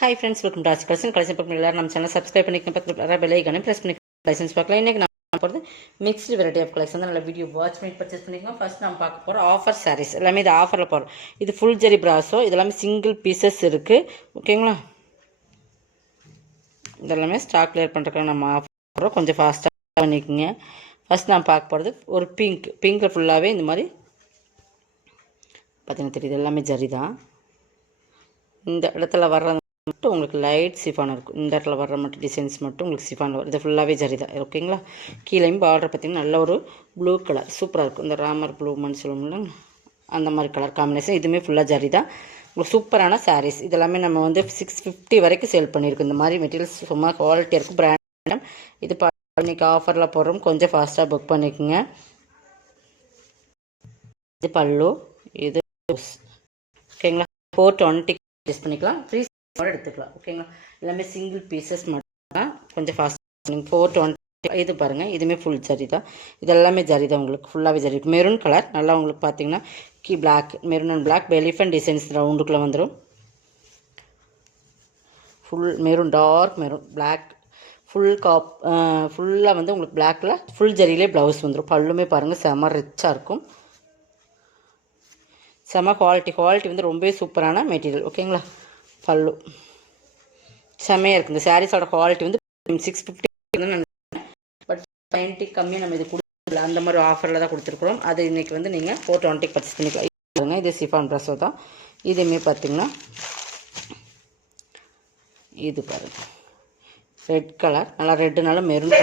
Hi friends, welcome to collection. பார்க்கணும் எல்லாரும் நம்ம சேனல் சப்ஸ்கிரைப் பண்ணிக்கணும். பக்கத்தில் பெல் ஐகானை ப்ரெஸ் பண்ணி கலெக்ஷன்ஸ் பார்க்கலாம். இன்றைக்கி நான் போகிறது மிக்ஸ்டு வெரைட்டி ஆஃப் கலெக்ஷன் தான். நல்ல வீடியோ வாட்ச் பண்ணி பர்ச்சேஸ் பண்ணிக்கலாம். ஃபர்ஸ்ட் நம்ம பார்க்க போகிறோம் ஆஃபர் சாரீஸ். எல்லாமே இது ஆஃபரில் போகிறோம். இது ஃபுல் ஜெரி பிராஸோ, இதெல்லாமே சிங்கிள் பீசஸ் இருக்குது. ஓகேங்களா, இதெல்லாமே ஸ்டாக் கிளியர் பண்ணுறதுக்காக நம்ம ஆஃபர் போகிறோம். கொஞ்சம் ஃபாஸ்ட்டாக பண்ணிக்கோங்க. ஃபஸ்ட் நான் பார்க்க போகிறது ஒரு பிங்க்கில் ஃபுல்லாகவே இந்த மாதிரி பார்த்தீங்கன்னா தெரியுது, எல்லாமே ஜரி தான். இந்த இடத்துல வர்ற மட்டும் உங்களுக்கு லைட் சிஃபான் இருக்கும். இந்த இடத்துல வர்ற மட்டும் டிசைன்ஸ் மட்டும் உங்களுக்கு சிஃபான் வரும். இது ஃபுல்லாகவே ஜரி தான். ஓகேங்களா, கீழேயும் பார்டர் பார்த்திங்கன்னா நல்ல ஒரு ப்ளூ கலர் சூப்பராக இருக்கும். இந்த ராமர் ப்ளூமன்னு சொல்லுவோம்ல, அந்த மாதிரி கலர் காம்பினேஷன். இதுவுமே ஃபுல்லாக ஜரி தான். உங்களுக்கு சூப்பரான சாரீஸ். இதெல்லாமே நம்ம வந்து 650 வரைக்கும் சேல் பண்ணியிருக்கோம். இந்த மாதிரி மெட்டீரியல்ஸ் சும்மா குவாலிட்டியாக இருக்கும், பிராண்ட். இது இன்றைக்கி ஆஃபரில் போடுறோம். கொஞ்சம் ஃபாஸ்ட்டாக புக் பண்ணிக்கோங்க. இது பல்லு, இது ஓகேங்களா. 420 யூஸ் பண்ணிக்கலாம். ஃப்ரீ எடுத்துக்கலாம். ஓகேங்களா, எல்லாமே சிங்கிள் பீசஸ் மட்டும் தான். கொஞ்சம் ஃபாஸ்ட் 420. இது பாருங்கள், இதுவுமே ஃபுல் ஜரி தான். இது எல்லாமே ஜரி தான். உங்களுக்கு ஃபுல்லாகவே ஜரி. மெரூன் கலர் நல்லா உங்களுக்கு பார்த்தீங்கன்னா black, maroon and black elephant designs ரவுண்டுக்குள்ளே வந்துடும். Full maroon, dark maroon, black ஃபுல்லாக வந்து உங்களுக்கு பிளாக்கில் ஃபுல் ஜரியிலே ப்ளவுஸ் வந்துடும். பல்லுமே பாருங்கள் செம ரிச்சாக இருக்கும். செம குவாலிட்டி வந்து ரொம்பவே சூப்பரான மெட்டீரியல். ஓகேங்களா, பல்லு செம்மையாக இருக்குது. இந்த சாரீஸோட குவாலிட்டி வந்து 650 பட் 90 கம்மியாக நம்ம இது கொடுக்கல. அந்த மாதிரி ஆஃபரில் தான் கொடுத்துருக்குறோம். அது இன்றைக்கி வந்து நீங்கள் 420 பர்ச்சேஸ் பண்ணிக்கலாம். இது சிஃபான் ப்ரெஸ்ஸோ தான். இதுவுமே பார்த்திங்கன்னா இது பாருங்கள், ரெட் கலர், நல்லா ரெட்டுனால மெரூன்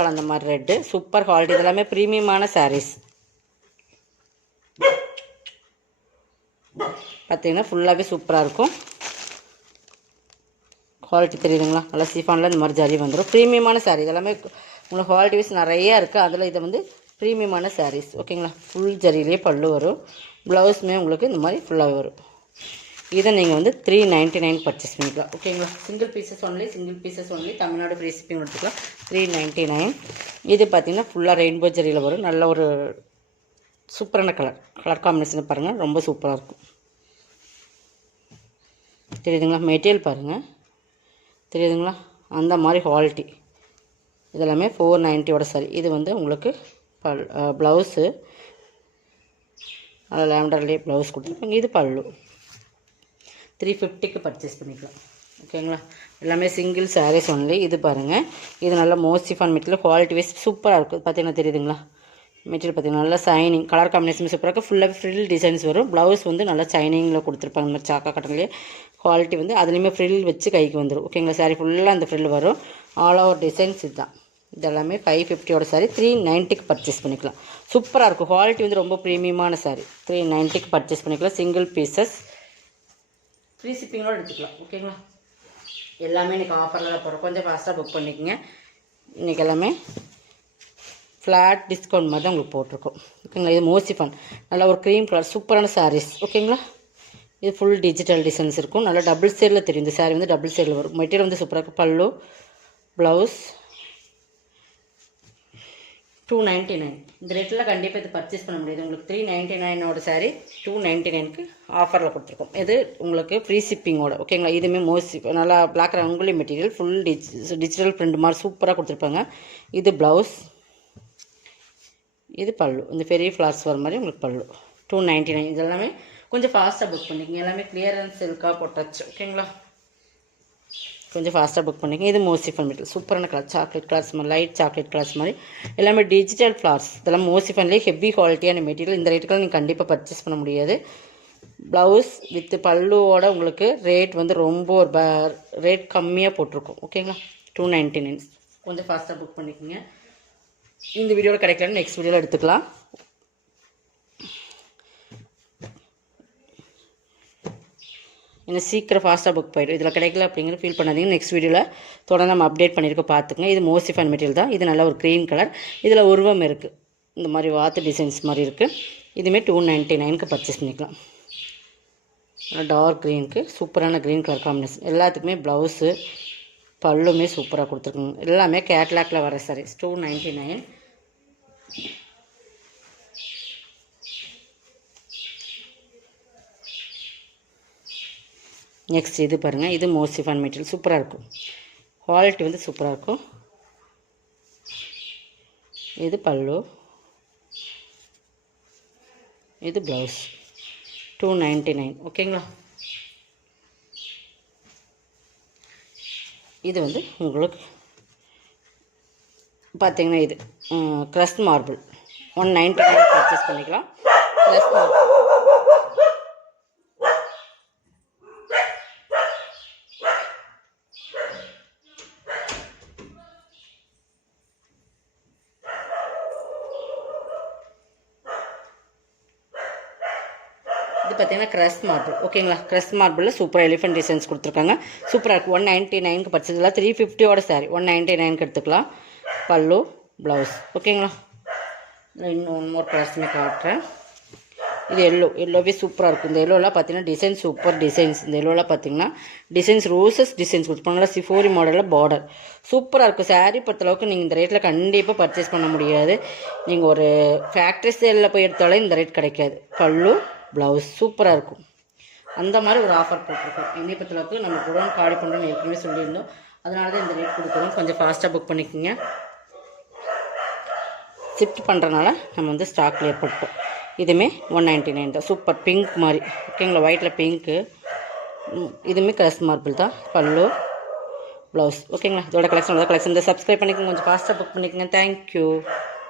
கலந்த மாதிரி ரெட்டு. Super quality. இதெல்லாமே ப்ரீமியமான சாரீஸ். பார்த்தீங்கன்னா ஃபுல்லாகவே சூப்பராக இருக்கும். குவாலிட்டி தெரியுதுங்களா, நல்லா சிஃபானில் இந்த மாதிரி ஜரி வந்துடும். ப்ரீமியமான சாரீ. இதெல்லாமே உங்களுக்கு குவாலிட்டி வைஸ் நிறையா இருக்குது. அதில் இதை வந்து ப்ரீமியமான சாரீஸ். ஓகேங்களா, ஃபுல் ஜரியிலே பல்லு வரும். ப்ளவுஸுமே உங்களுக்கு இந்த மாதிரி ஃபுல்லாகவே வரும். இதை நீங்கள் வந்து 399 பர்ச்சேஸ் பண்ணிக்கலாம். ஓகேங்களா, single pieces only. Tamil Nadu free shipping எடுத்துக்கலாம். 399. இது பார்த்திங்கன்னா ஃபுல்லாக ரெயின்போ ஜரியில் வரும். நல்ல ஒரு சூப்பரான கலர் காம்பினேஷனை பாருங்கள், ரொம்ப சூப்பராக இருக்கும். தெரியுதுங்களா, மெட்டீரியல் பாருங்கள், தெரியுதுங்களா, அந்த மாதிரி குவாலிட்டி. இதெல்லாமே 490 சாரி. இது வந்து உங்களுக்கு ப்ளவுஸு நல்லா லேவண்டர்லேயே ப்ளவுஸ் கொடுத்துருப்பாங்க. இது பல்லு 350 பர்ச்சேஸ் பண்ணிக்கலாம். ஓகேங்களா, எல்லாமே சிங்கிள் சாரீஸ் ஒன்லி. இது பாருங்கள், இது நல்லா மோஸ்டிஃபான் மெட்டீரியல். குவாலிட்டி வைஸ் சூப்பராக இருக்குது. பார்த்தீங்கன்னா தெரியுதுங்களா, மெட்டீரியல் பார்த்திங்கன்னா நல்லா ஷைனிங். கலர் காம்பினேஷன் சூப்பராக இருக்குது. ஃபுல்லாக ஃப்ரில் டிசைன்ஸ் வரும். ப்ளவுஸ் வந்து நல்லா ஷைனிங்கில் கொடுத்துருப்பாங்க. இந்த மாதிரி சாக்கா கட்டன்லேயே குவாலிட்டி வந்து அதுலேயுமே ஃப்ரில் வச்சு கைக்கு வந்துடும். ஓகேங்களா, சாரி ஃபுல்லாக அந்த ஃப்ரில் வரும். ஆல் ஓவர் டிசைன்ஸ் இதுதான். இதெல்லாமே 550 சாரி 390 பர்ச்சேஸ் பண்ணிக்கலாம். சூப்பராக இருக்கும். குவாலிட்டி வந்து ரொம்ப ப்ரீமியமான சாரி. 390 பர்ச்சேஸ் பண்ணிக்கலாம். சிங்கிள் பீசஸ் ஃப்ரீ ஷிப்பிங்கோடு எடுத்துக்கலாம். ஓகேங்களா, எல்லாமே இன்றைக்கி ஆஃபரில் தான் போகிறோம். கொஞ்சம் ஃபாஸ்ட்டாக புக் பண்ணிக்கோங்க. இன்றைக்கி எல்லாமே ஃப்ளாட் டிஸ்கவுண்ட் மாதிரி தான் உங்களுக்கு போட்டிருக்கோம். ஓகேங்களா, இது மோசிஃபான் நல்லா ஒரு க்ரீம் கலர் சூப்பரான சாரீஸ். ஓகேங்களா, இது ஃபுல் டிஜிட்டல் டிசைன்ஸ் இருக்கும். நல்லா டபுள் சைடில் தெரியும். இந்த சாரீ வந்து டபுள் சைடில் வரும். மெட்டீரியல் வந்து சூப்பராக இருக்கும். பல்லு, ப்ளவுஸ் 299. இந்த ரேட்டில் கண்டிப்பாக இது பர்ச்சேஸ் பண்ண முடியாது. உங்களுக்கு 399 சாரீ 299க்கு ஆஃபரில் கொடுத்துருக்கோம். இது உங்களுக்கு ஃப்ரீ ஷிப்பிங்கோட. ஓகேங்களா, இதுவுமே நல்லா black rangoli material full digital print மாதிரி சூப்பராக கொடுத்துருப்பாங்க. இது ப்ளவுஸ், இது பல்லு. இந்த பெரிய ஃப்ளார்ஸ் வர மாதிரி உங்களுக்கு பல்லு 299. இதெல்லாமே கொஞ்சம் ஃபாஸ்ட்டாக புக் பண்ணிக்கங்க. எல்லாமே கிளியரன்ஸ் சில்காக போட்டாச்சு. ஓகேங்களா, கொஞ்சம் ஃபாஸ்ட்டாக புக் பண்ணிக்கங்க. இது மோசிஃபன் மெட்டீரியல் சூப்பரான கலர், சாக்லேட் கலர்ஸ் மாதிரி, லைட் சாக்லேட் கலர்ஸ் மாதிரி எல்லாமே டிஜிட்டல் ஃப்ளார்ஸ். இதெல்லாம் மோசிஃபன்லேயே ஹெவி குவாலிட்டியான மெட்டீரியல். இந்த ரேட்டுக்கெல்லாம் நீங்கள் கண்டிப்பாக பர்ச்சேஸ் பண்ண முடியாது. ப்ளவுஸ் வித் பல்லுவோட உங்களுக்கு ரேட் வந்து ரொம்ப ரேட் கம்மியாக போட்டிருக்கும். ஓகேங்களா, 299. கொஞ்சம் ஃபாஸ்ட்டாக புக் பண்ணிக்கோங்க. இந்த வீடியோவில் கிடைக்கலன்னு நெக்ஸ்ட் வீடியோவில் எடுத்துக்கலாம். இன்னும் சீக்கிரம் ஃபாஸ்ட்டாக புக் போயிடும். இதில் கிடைக்கல அப்படிங்கிற ஃபீல் பண்ணாதீங்க. நெக்ஸ்ட் வீடியோவில் தொடர்ந்து நம்ம அப்டேட் பண்ணியிருக்க பார்த்துக்குங்க. இது மோசிஃபான் மெட்டீரியல் தான். இது நல்ல ஒரு க்ரீன் கலர். இதில் உருவம் இருக்குது. இந்த மாதிரி வாத்து டிசைன்ஸ் மாதிரி இருக்குது. இதுவுமே 299க்கு பர்ச்சேஸ் பண்ணிக்கலாம். டார்க் க்ரீனுக்கு சூப்பரான க்ரீன் கலர் காம்பினேஷன். எல்லாத்துக்குமே ப்ளவுஸு பல்லுமே சூப்பராக கொடுத்துருக்குங்க. எல்லாமே கேட்லாக்கில் வர சாரீஸ் 299. நெக்ஸ்ட் இது பாருங்கள், இது மோர் சிஃபான் மெட்டீரியல் சூப்பராக இருக்கும். குவாலிட்டி வந்து சூப்பராக இருக்கும். இது பல்லு, இது ப்ளவுஸ். 299 ஓகேங்களா. இது வந்து உங்களுக்கு பார்த்தீங்கன்னா இது க்ரஷ் மார்பிள் 199 பர்ச்சேஸ் பண்ணிக்கலாம். க்ரஷ் மார்பிள் இது பார்த்தீங்கன்னா க்ரஷ் மார்பிள் ஓகேங்களா. க்ரஷ் மார்பிளில் சூப்பராக எலிஃபென்ட் டிசைன்ஸ் கொடுத்துருக்காங்க. சூப்பராக இருக்குது. 199க்கு பர்ச்சேஸ்லாம் 350 சாரி 199க்கு எடுத்துக்கலாம். பல்லு ப்ளவுஸ் ஓகேங்களா. இன்னும் ஒன் மோர் கலர்ஸுமே காட்டுறேன். இது எல்லோவே சூப்பராக இருக்கும். இந்த எல்லோலாம் பார்த்தீங்கன்னா டிசைன் சூப்பர் டிசைன்ஸ். இந்த எல்லோலாம் பார்த்தீங்கன்னா டிசைன்ஸ் ரோசஸ் டிசைன்ஸ் கொடுத்துருப்பாங்களா, சிஃபோரி மாடலில் பார்டர் சூப்பராக இருக்கும். சாரீ பொறுத்தளவுக்கு நீங்கள் இந்த ரேட்டில் கண்டிப்பாக பர்ச்சேஸ் பண்ண முடியாது. நீங்கள் ஒரு ஃபேக்ட்ரி சேலில் போய் எடுத்தாலே இந்த ரேட் கிடைக்காது. பல்லு ப்ளவுஸ் சூப்பராக இருக்கும். அந்த மாதிரி ஒரு ஆஃபர் போட்டிருக்கோம். என்னை பொறுத்தளவுக்கு நம்ம குடோன் காலி பண்ணுறோன்னு ஏற்கனவே சொல்லியிருந்தோம். அதனால தான் இந்த ரேட் கொடுக்குறோம். கொஞ்சம் ஃபாஸ்ட்டாக புக் பண்ணிக்கோங்க. ஷிஃப்ட் பண்ணுறனால நம்ம வந்து ஸ்டாக் கிளியர் பண்ணிட்டோம். இதுவுமே 199 தான். சூப்பர் பிங்க் மாதிரி ஓகேங்களா. ஒயிட்டில் பிங்க்கு. இதுவுமே க்ரஷ் மார்பிள் தான். பல்லு ப்ளவுஸ் ஓகேங்களா. இதோட கலெக்ஷன் இந்த சப்ஸ்கிரைப் பண்ணிக்கோங்க. கொஞ்சம் ஃபாஸ்ட்டாக புக் பண்ணிக்கோங்க. தேங்க்யூ.